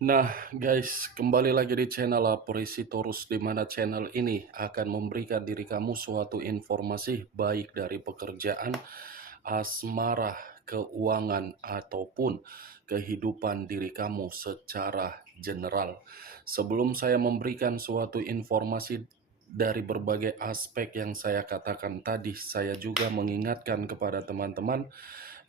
Nah, guys, kembali lagi di channel Apresi Torus, di mana channel ini akan memberikan diri kamu suatu informasi baik dari pekerjaan, asmara, keuangan, ataupun kehidupan diri kamu secara general. Sebelum saya memberikan suatu informasi dari berbagai aspek yang saya katakan tadi, saya juga mengingatkan kepada teman-teman,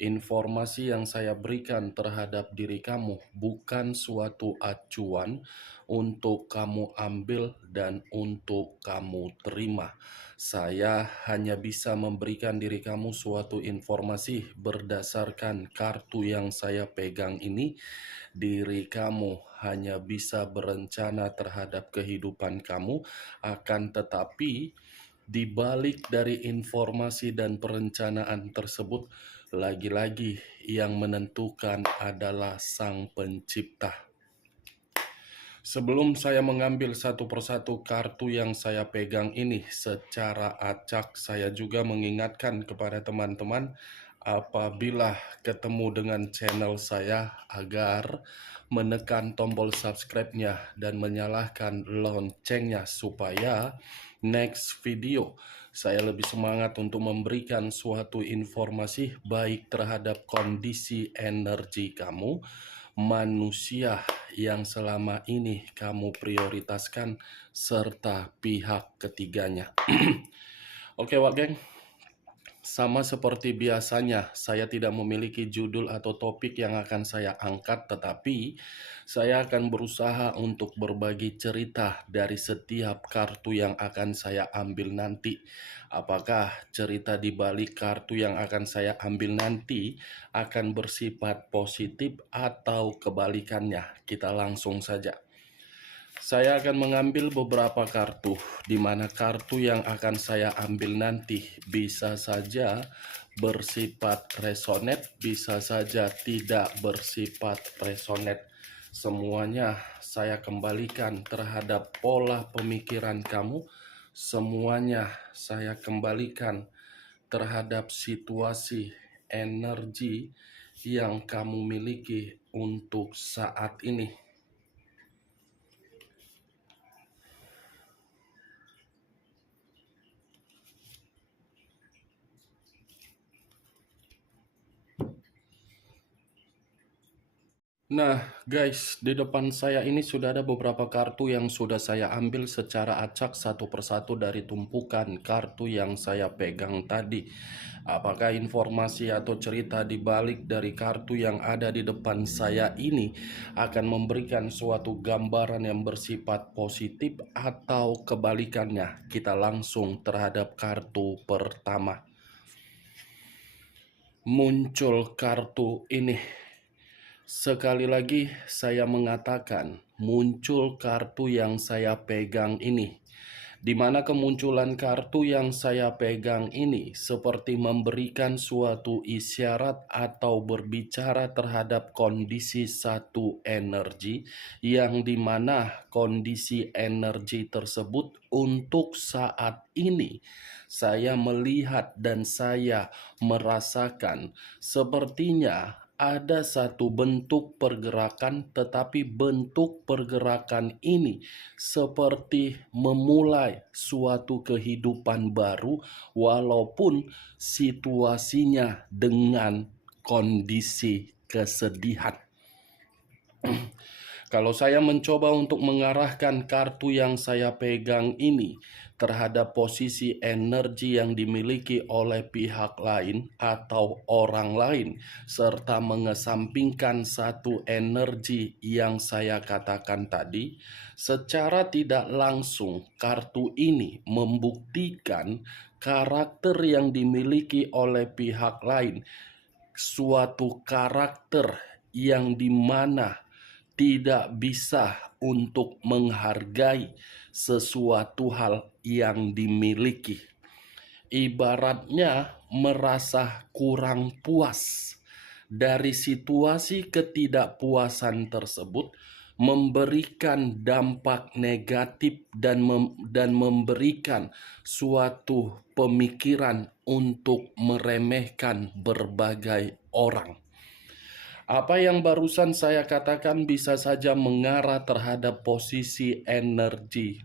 informasi yang saya berikan terhadap diri kamu bukan suatu acuan untuk kamu ambil dan untuk kamu terima. Saya hanya bisa memberikan diri kamu suatu informasi berdasarkan kartu yang saya pegang ini. Diri kamu hanya bisa berencana terhadap kehidupan kamu, akan tetapi di balik dari informasi dan perencanaan tersebut, lagi-lagi yang menentukan adalah Sang Pencipta. Sebelum saya mengambil satu persatu kartu yang saya pegang ini secara acak, saya juga mengingatkan kepada teman-teman apabila ketemu dengan channel saya agar menekan tombol subscribe-nya dan menyalakan loncengnya supaya next video saya lebih semangat untuk memberikan suatu informasi baik terhadap kondisi energi kamu, manusia yang selama ini kamu prioritaskan, serta pihak ketiganya. Oke, Wak Geng. Sama seperti biasanya, saya tidak memiliki judul atau topik yang akan saya angkat, tetapi saya akan berusaha untuk berbagi cerita dari setiap kartu yang akan saya ambil nanti. Apakah cerita di balik kartu yang akan saya ambil nanti akan bersifat positif atau kebalikannya? Kita langsung saja. Saya akan mengambil beberapa kartu, di mana kartu yang akan saya ambil nanti bisa saja bersifat resonate, bisa saja tidak bersifat resonate. Semuanya saya kembalikan terhadap pola pemikiran kamu, semuanya saya kembalikan terhadap situasi energi yang kamu miliki untuk saat ini. Nah, guys, di depan saya ini sudah ada beberapa kartu yang sudah saya ambil secara acak satu persatu dari tumpukan kartu yang saya pegang tadi. Apakah informasi atau cerita di balik dari kartu yang ada di depan saya ini akan memberikan suatu gambaran yang bersifat positif atau kebalikannya? Kita langsung terhadap kartu pertama. Muncul kartu ini. Sekali lagi saya mengatakan, muncul kartu yang saya pegang ini. Di mana kemunculan kartu yang saya pegang ini seperti memberikan suatu isyarat atau berbicara terhadap kondisi satu energi, yang dimana kondisi energi tersebut untuk saat ini saya melihat dan saya merasakan sepertinya ada satu bentuk pergerakan, tetapi bentuk pergerakan ini seperti memulai suatu kehidupan baru, walaupun situasinya dengan kondisi kesedihan. Kalau saya mencoba untuk mengarahkan kartu yang saya pegang ini terhadap posisi energi yang dimiliki oleh pihak lain atau orang lain, serta mengesampingkan satu energi yang saya katakan tadi, secara tidak langsung kartu ini membuktikan karakter yang dimiliki oleh pihak lain, suatu karakter yang dimana tidak bisa untuk menghargai sesuatu hal yang dimiliki. Ibaratnya merasa kurang puas dari situasi ketidakpuasan tersebut, memberikan dampak negatif dan memberikan suatu pemikiran untuk meremehkan berbagai orang. Apa yang barusan saya katakan bisa saja mengarah terhadap posisi energi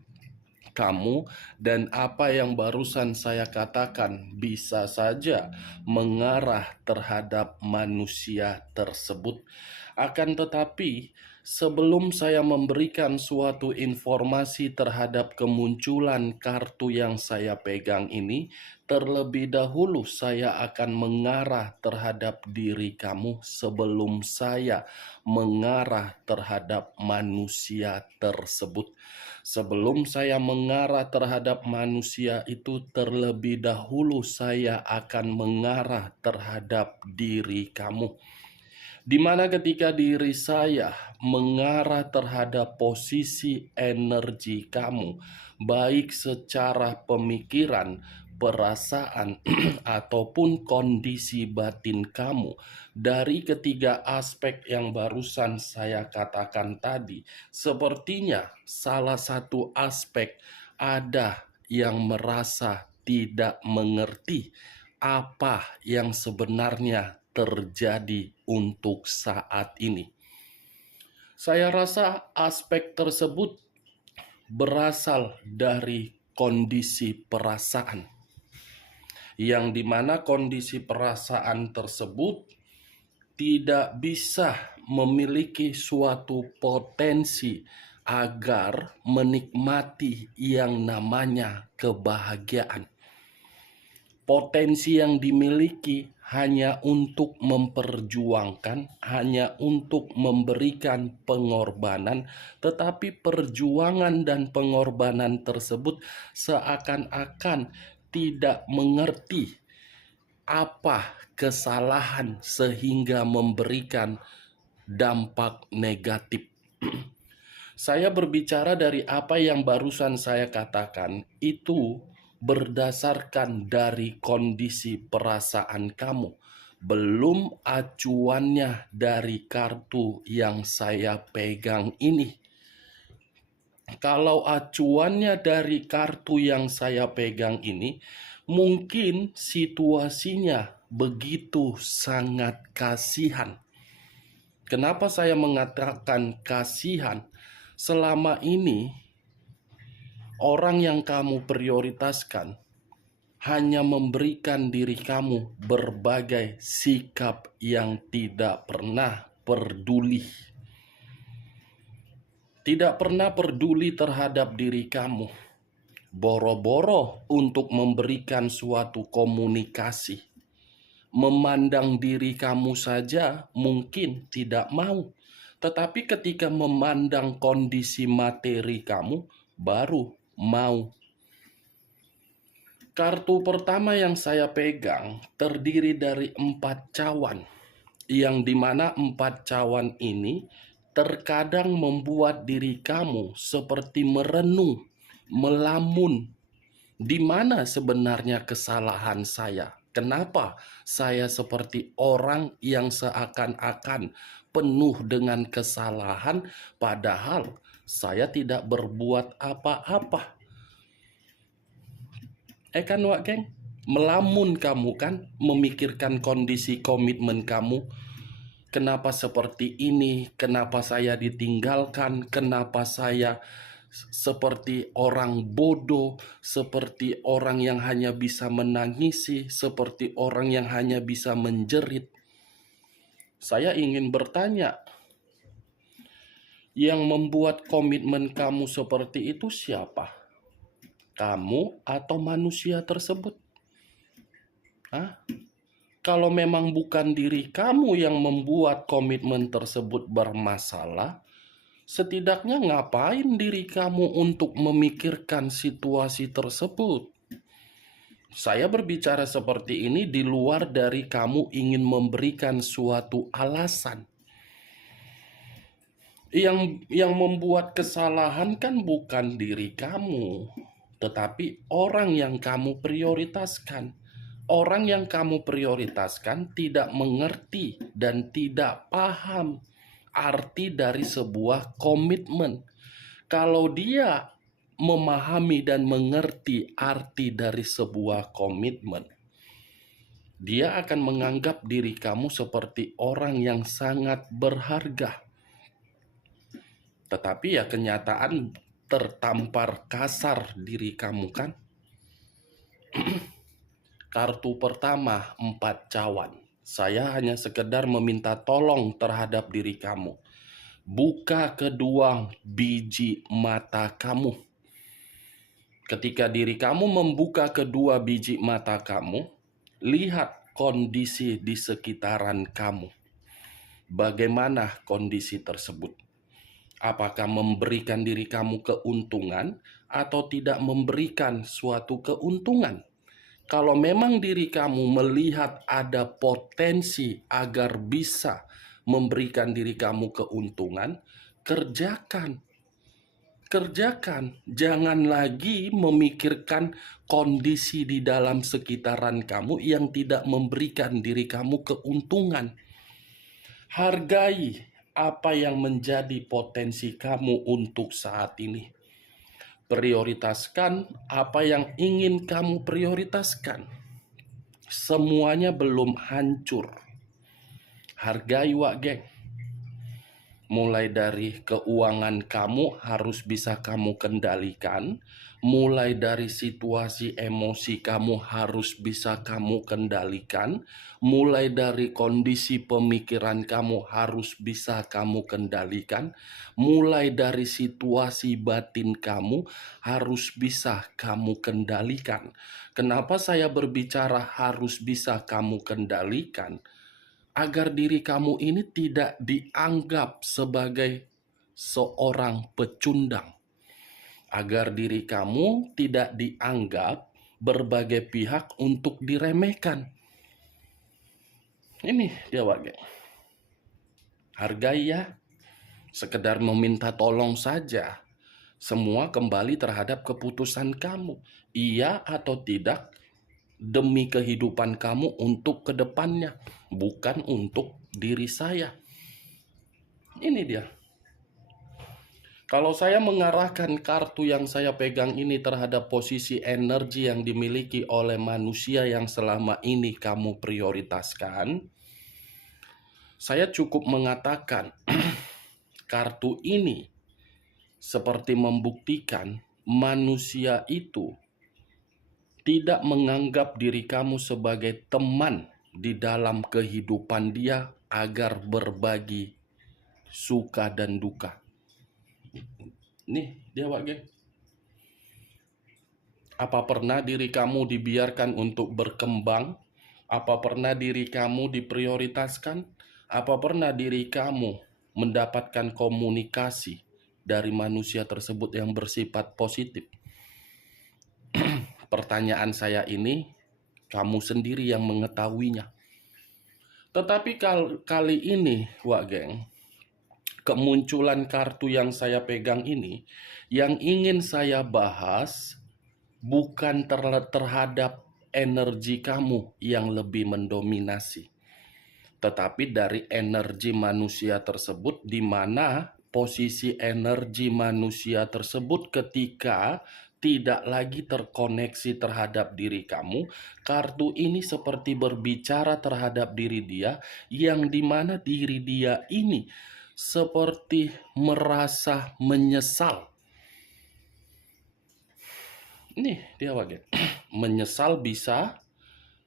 kamu, dan apa yang barusan saya katakan bisa saja mengarah terhadap manusia tersebut. Akan tetapi, sebelum saya memberikan suatu informasi terhadap kemunculan kartu yang saya pegang ini, terlebih dahulu saya akan mengarah terhadap diri kamu sebelum saya mengarah terhadap manusia tersebut. Sebelum saya mengarah terhadap manusia itu, terlebih dahulu saya akan mengarah terhadap diri kamu. Di mana ketika diri saya mengarah terhadap posisi energi kamu, baik secara pemikiran, perasaan, ataupun kondisi batin kamu, dari ketiga aspek yang barusan saya katakan tadi, sepertinya salah satu aspek ada yang merasa tidak mengerti apa yang sebenarnya terjadi untuk saat ini. Saya rasa aspek tersebut berasal dari kondisi perasaan, yang dimana kondisi perasaan tersebut tidak bisa memiliki suatu potensi agar menikmati yang namanya kebahagiaan. Potensi yang dimiliki hanya untuk memperjuangkan, hanya untuk memberikan pengorbanan, tetapi perjuangan dan pengorbanan tersebut seakan-akan tidak mengerti apa kesalahan sehingga memberikan dampak negatif. Saya berbicara dari apa yang barusan saya katakan, itu berdasarkan dari kondisi perasaan kamu, belum acuannya dari kartu yang saya pegang ini. Kalau acuannya dari kartu yang saya pegang ini, mungkin situasinya begitu sangat kasihan. Kenapa saya mengatakan kasihan? Selama ini, orang yang kamu prioritaskan hanya memberikan diri kamu berbagai sikap yang tidak pernah peduli. Tidak pernah peduli terhadap diri kamu. Boro-boro untuk memberikan suatu komunikasi. Memandang diri kamu saja mungkin tidak mau. Tetapi ketika memandang kondisi materi kamu, baru mau. Kartu pertama yang saya pegang terdiri dari 4 cawan, yang dimana 4 cawan ini terkadang membuat diri kamu seperti merenung, melamun. Di mana sebenarnya kesalahan saya? Kenapa saya seperti orang yang seakan-akan penuh dengan kesalahan, padahal saya tidak berbuat apa-apa? Kan Wak Geng? Melamun kamu kan, memikirkan kondisi komitmen kamu. Kenapa seperti ini? Kenapa saya ditinggalkan? Kenapa saya seperti orang bodoh, seperti orang yang hanya bisa menangisi, seperti orang yang hanya bisa menjerit? Saya ingin bertanya, yang membuat komitmen kamu seperti itu siapa? Kamu atau manusia tersebut? Kalau memang bukan diri kamu yang membuat komitmen tersebut bermasalah, setidaknya ngapain diri kamu untuk memikirkan situasi tersebut? Saya berbicara seperti ini di luar dari kamu ingin memberikan suatu alasan. Yang membuat kesalahan kan bukan diri kamu, tetapi orang yang kamu prioritaskan. Orang yang kamu prioritaskan tidak mengerti dan tidak paham arti dari sebuah komitmen. Kalau dia memahami dan mengerti arti dari sebuah komitmen, Dia akan menganggap diri kamu seperti orang yang sangat berharga. Tetapi ya kenyataan tertampar kasar diri kamu kan. Kartu pertama 4 cawan. Saya hanya sekedar meminta tolong terhadap diri kamu. Buka kedua biji mata kamu. Ketika diri kamu membuka kedua biji mata kamu, lihat kondisi di sekitaran kamu. Bagaimana kondisi tersebut? Apakah memberikan diri kamu keuntungan atau tidak memberikan suatu keuntungan? Kalau memang diri kamu melihat ada potensi agar bisa memberikan diri kamu keuntungan, kerjakan. Kerjakan, jangan lagi memikirkan kondisi di dalam sekitaran kamu yang tidak memberikan diri kamu keuntungan. Hargai apa yang menjadi potensi kamu untuk saat ini. Prioritaskan apa yang ingin kamu prioritaskan. Semuanya belum hancur. Hargai, wak geng. Mulai dari keuangan kamu harus bisa kamu kendalikan. Mulai dari situasi emosi kamu harus bisa kamu kendalikan. Mulai dari kondisi pemikiran kamu harus bisa kamu kendalikan. Mulai dari situasi batin kamu harus bisa kamu kendalikan. Kenapa saya berbicara harus bisa kamu kendalikan? Agar diri kamu ini tidak dianggap sebagai seorang pecundang. Agar diri kamu tidak dianggap berbagai pihak untuk diremehkan. Ini dia, wak geng. Hargai ya. Sekedar meminta tolong saja. Semua kembali terhadap keputusan kamu. Iya atau tidak, demi kehidupan kamu untuk kedepannya, bukan untuk diri saya. Ini dia. Kalau saya mengarahkan kartu yang saya pegang ini terhadap posisi energi yang dimiliki oleh manusia yang selama ini kamu prioritaskan, saya cukup mengatakan kartu ini seperti membuktikan manusia itu tidak menganggap diri kamu sebagai teman di dalam kehidupan dia agar berbagi suka dan duka. Nih dia, wak geng. Apa pernah diri kamu dibiarkan untuk berkembang? Apa pernah diri kamu diprioritaskan? Apa pernah diri kamu mendapatkan komunikasi dari manusia tersebut yang bersifat positif? Pertanyaan saya ini, kamu sendiri yang mengetahuinya. Tetapi kali ini, wak geng, kemunculan kartu yang saya pegang ini, yang ingin saya bahas bukan terhadap energi kamu yang lebih mendominasi, tetapi dari energi manusia tersebut, di mana posisi energi manusia tersebut ketika tidak lagi terkoneksi terhadap diri kamu. Kartu ini seperti berbicara terhadap diri dia, yang dimana diri dia ini seperti merasa menyesal. Ini dia, wak geng. Menyesal bisa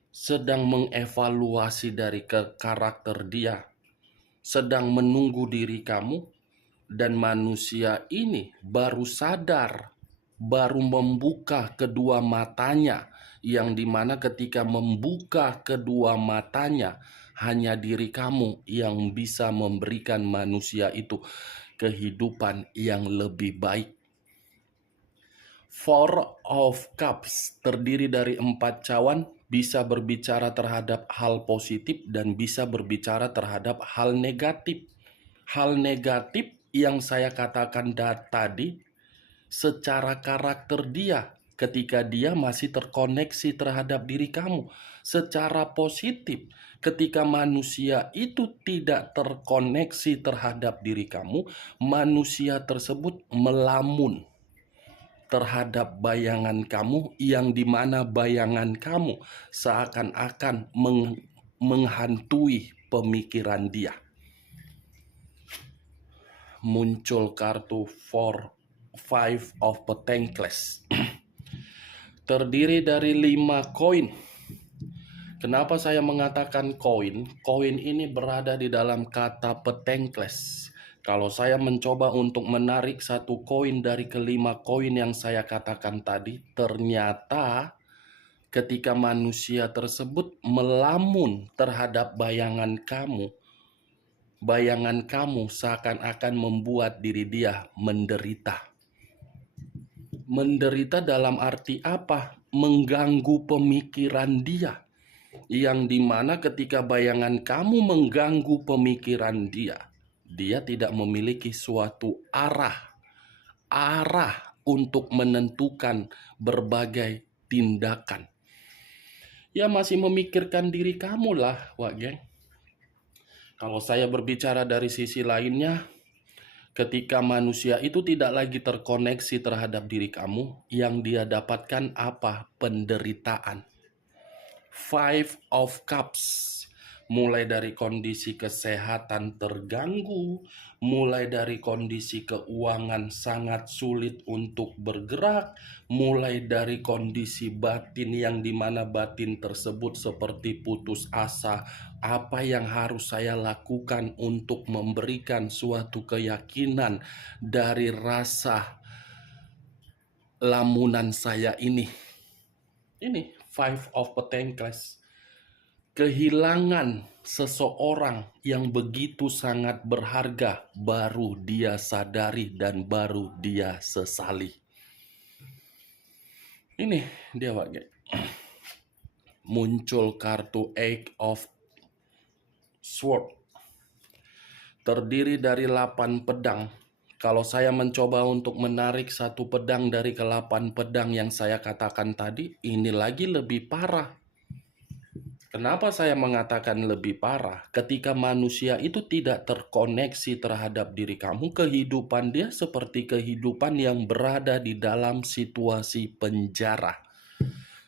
sedang mengevaluasi dari karakter dia, sedang menunggu diri kamu, dan manusia ini baru sadar, baru membuka kedua matanya, yang dimana ketika membuka kedua matanya, hanya diri kamu yang bisa memberikan manusia itu kehidupan yang lebih baik. Four of Cups terdiri dari 4 cawan, bisa berbicara terhadap hal positif dan bisa berbicara terhadap hal negatif. Hal negatif yang saya katakan tadi secara karakter dia ketika dia masih terkoneksi terhadap diri kamu. Secara positif ketika manusia itu tidak terkoneksi terhadap diri kamu, manusia tersebut melamun. terhadap bayangan kamu, yang dimana bayangan kamu seakan-akan menghantui pemikiran dia. Muncul kartu Five of Pentacles. Terdiri dari 5 koin. Kenapa saya mengatakan koin? Koin ini berada di dalam kata Pentacles. Kalau saya mencoba untuk menarik satu koin dari kelima koin yang saya katakan tadi, ternyata ketika manusia tersebut melamun terhadap bayangan kamu seakan-akan membuat diri dia menderita. Menderita dalam arti apa? Mengganggu pemikiran dia. Yang dimana ketika bayangan kamu mengganggu pemikiran dia tidak memiliki suatu arah untuk menentukan berbagai tindakan. Ya masih memikirkan diri kamu lah, Wak Geng. Kalau saya berbicara dari sisi lainnya, ketika manusia itu tidak lagi terkoneksi terhadap diri kamu, yang dia dapatkan apa? Penderitaan. Five of Cups. Mulai dari kondisi kesehatan terganggu, mulai dari kondisi keuangan sangat sulit untuk bergerak, mulai dari kondisi batin yang dimana batin tersebut seperti putus asa. Apa yang harus saya lakukan untuk memberikan suatu keyakinan dari rasa lamunan saya ini? Ini Five of Pentacles. Kehilangan seseorang yang begitu sangat berharga baru dia sadari dan baru dia sesali. Ini dia, Wak Geng. Muncul kartu Eight of Swords. Terdiri dari 8 pedang. Kalau saya mencoba untuk menarik satu pedang dari ke-8 pedang yang saya katakan tadi, ini lagi lebih parah. Kenapa saya mengatakan lebih parah? Ketika manusia itu tidak terkoneksi terhadap diri kamu, kehidupan dia seperti kehidupan yang berada di dalam situasi penjara.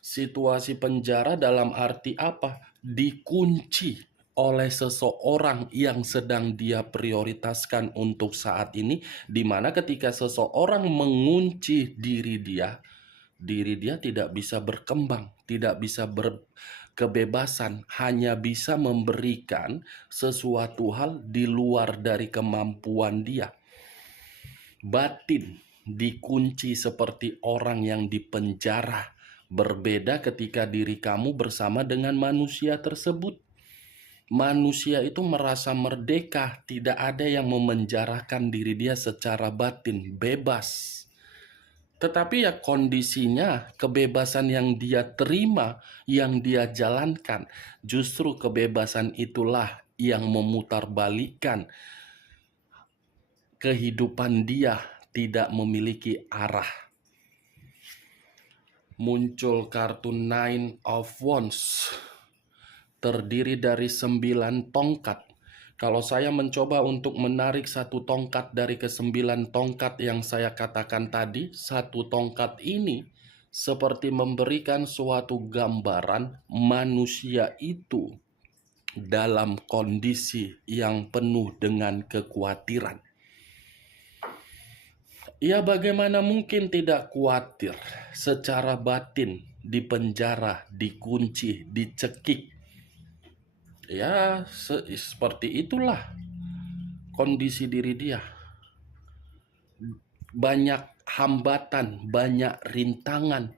Situasi penjara dalam arti apa? Dikunci oleh seseorang yang sedang dia prioritaskan untuk saat ini, di mana ketika seseorang mengunci diri dia tidak bisa berkembang, tidak bisa berkebebasan, hanya bisa memberikan sesuatu hal di luar dari kemampuan dia. Batin dikunci seperti orang yang dipenjara. Berbeda ketika diri kamu bersama dengan manusia tersebut. Manusia itu merasa merdeka, tidak ada yang memenjarakan diri dia secara batin, bebas. Tetapi ya kondisinya, kebebasan yang dia terima, yang dia jalankan, justru kebebasan itulah yang memutarbalikkan kehidupan dia tidak memiliki arah. Muncul kartu Nine of Wands. Terdiri dari 9 tongkat. Kalau saya mencoba untuk menarik satu tongkat dari ke-9 tongkat yang saya katakan tadi, satu tongkat ini seperti memberikan suatu gambaran manusia itu dalam kondisi yang penuh dengan kekhawatiran. Ya bagaimana mungkin tidak khawatir secara batin, dipenjara, dikunci, dicekik. Ya seperti itulah kondisi diri dia. Banyak hambatan, banyak rintangan.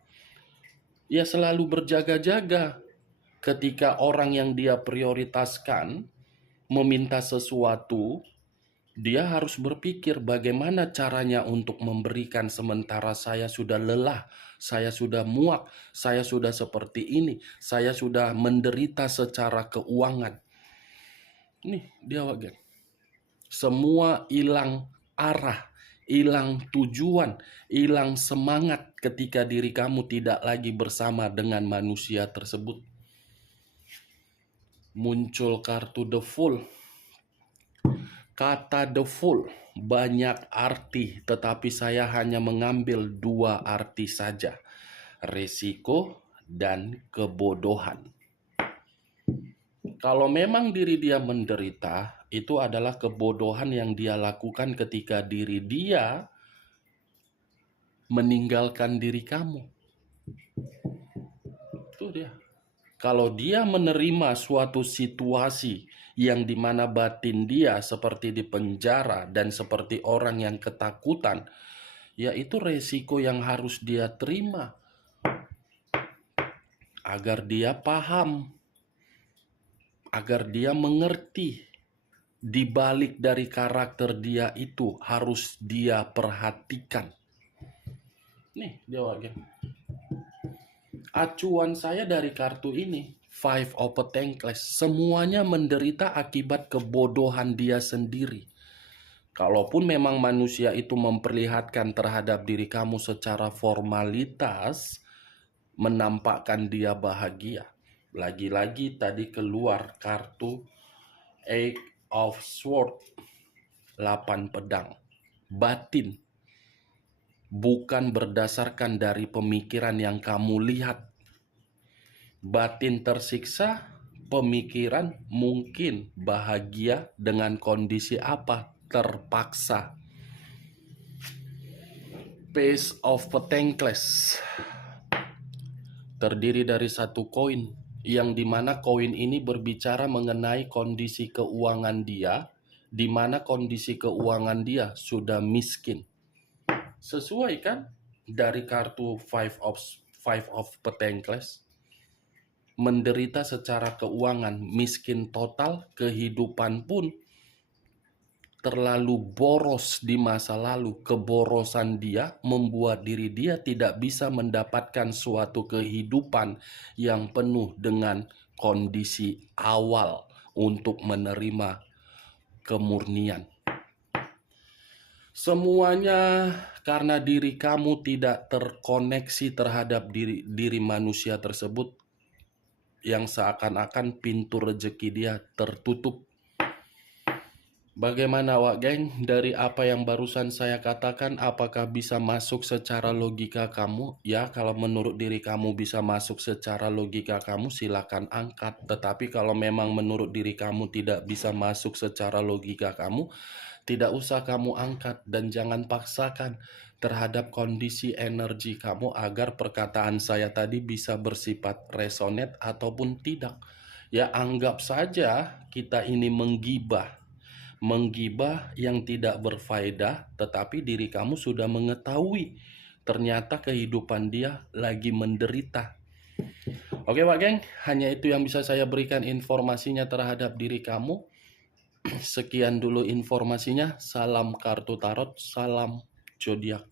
Ya selalu berjaga-jaga ketika orang yang dia prioritaskan meminta sesuatu, dia harus berpikir bagaimana caranya untuk memberikan sementara saya sudah lelah, saya sudah muak, saya sudah seperti ini, saya sudah menderita secara keuangan. Nih dia, Wak Geng. Semua hilang arah, hilang tujuan, hilang semangat ketika diri kamu tidak lagi bersama dengan manusia tersebut. Muncul kartu The Fool. Kata the fool banyak arti, tetapi saya hanya mengambil 2 arti saja, resiko dan kebodohan. Kalau memang diri dia menderita, itu adalah kebodohan yang dia lakukan ketika diri dia meninggalkan diri kamu. Itu dia. Kalau dia menerima suatu situasi yang dimana batin dia seperti di penjara dan seperti orang yang ketakutan, ya itu resiko yang harus dia terima agar dia paham, agar dia mengerti di balik dari karakter dia itu harus dia perhatikan. Nih dia wagen. Acuan saya dari kartu ini, Five of Pentacles, semuanya menderita akibat kebodohan dia sendiri. Kalaupun memang manusia itu memperlihatkan terhadap diri kamu secara formalitas, menampakkan dia bahagia. Lagi-lagi tadi keluar kartu Eight of Swords, 8 pedang. Batin. Bukan berdasarkan dari pemikiran yang kamu lihat. Batin tersiksa, pemikiran mungkin bahagia dengan kondisi apa? Terpaksa. Page of Pentacles terdiri dari 1 koin, yang dimana koin ini berbicara mengenai kondisi keuangan dia, di mana kondisi keuangan dia sudah miskin. Sesuai kan dari kartu Five of Pentacles? Menderita secara keuangan, miskin total, kehidupan pun terlalu boros di masa lalu. Keborosan dia membuat diri dia tidak bisa mendapatkan suatu kehidupan yang penuh dengan kondisi awal untuk menerima kemurnian. Semuanya karena diri kamu tidak terkoneksi terhadap diri manusia tersebut, yang seakan-akan pintu rezeki dia tertutup. Bagaimana Wak Geng? Dari apa yang barusan saya katakan, apakah bisa masuk secara logika kamu? Ya, kalau menurut diri kamu bisa masuk secara logika kamu, silakan angkat. Tetapi kalau memang menurut diri kamu tidak bisa masuk secara logika kamu, tidak usah kamu angkat dan jangan paksakan terhadap kondisi energi kamu agar perkataan saya tadi bisa bersifat resonate ataupun tidak. Ya, anggap saja kita ini menggibah yang tidak berfaedah, tetapi diri kamu sudah mengetahui ternyata kehidupan dia lagi menderita. Oke Pak Geng, hanya itu yang bisa saya berikan informasinya terhadap diri kamu. Sekian dulu informasinya. Salam kartu tarot, salam zodiak.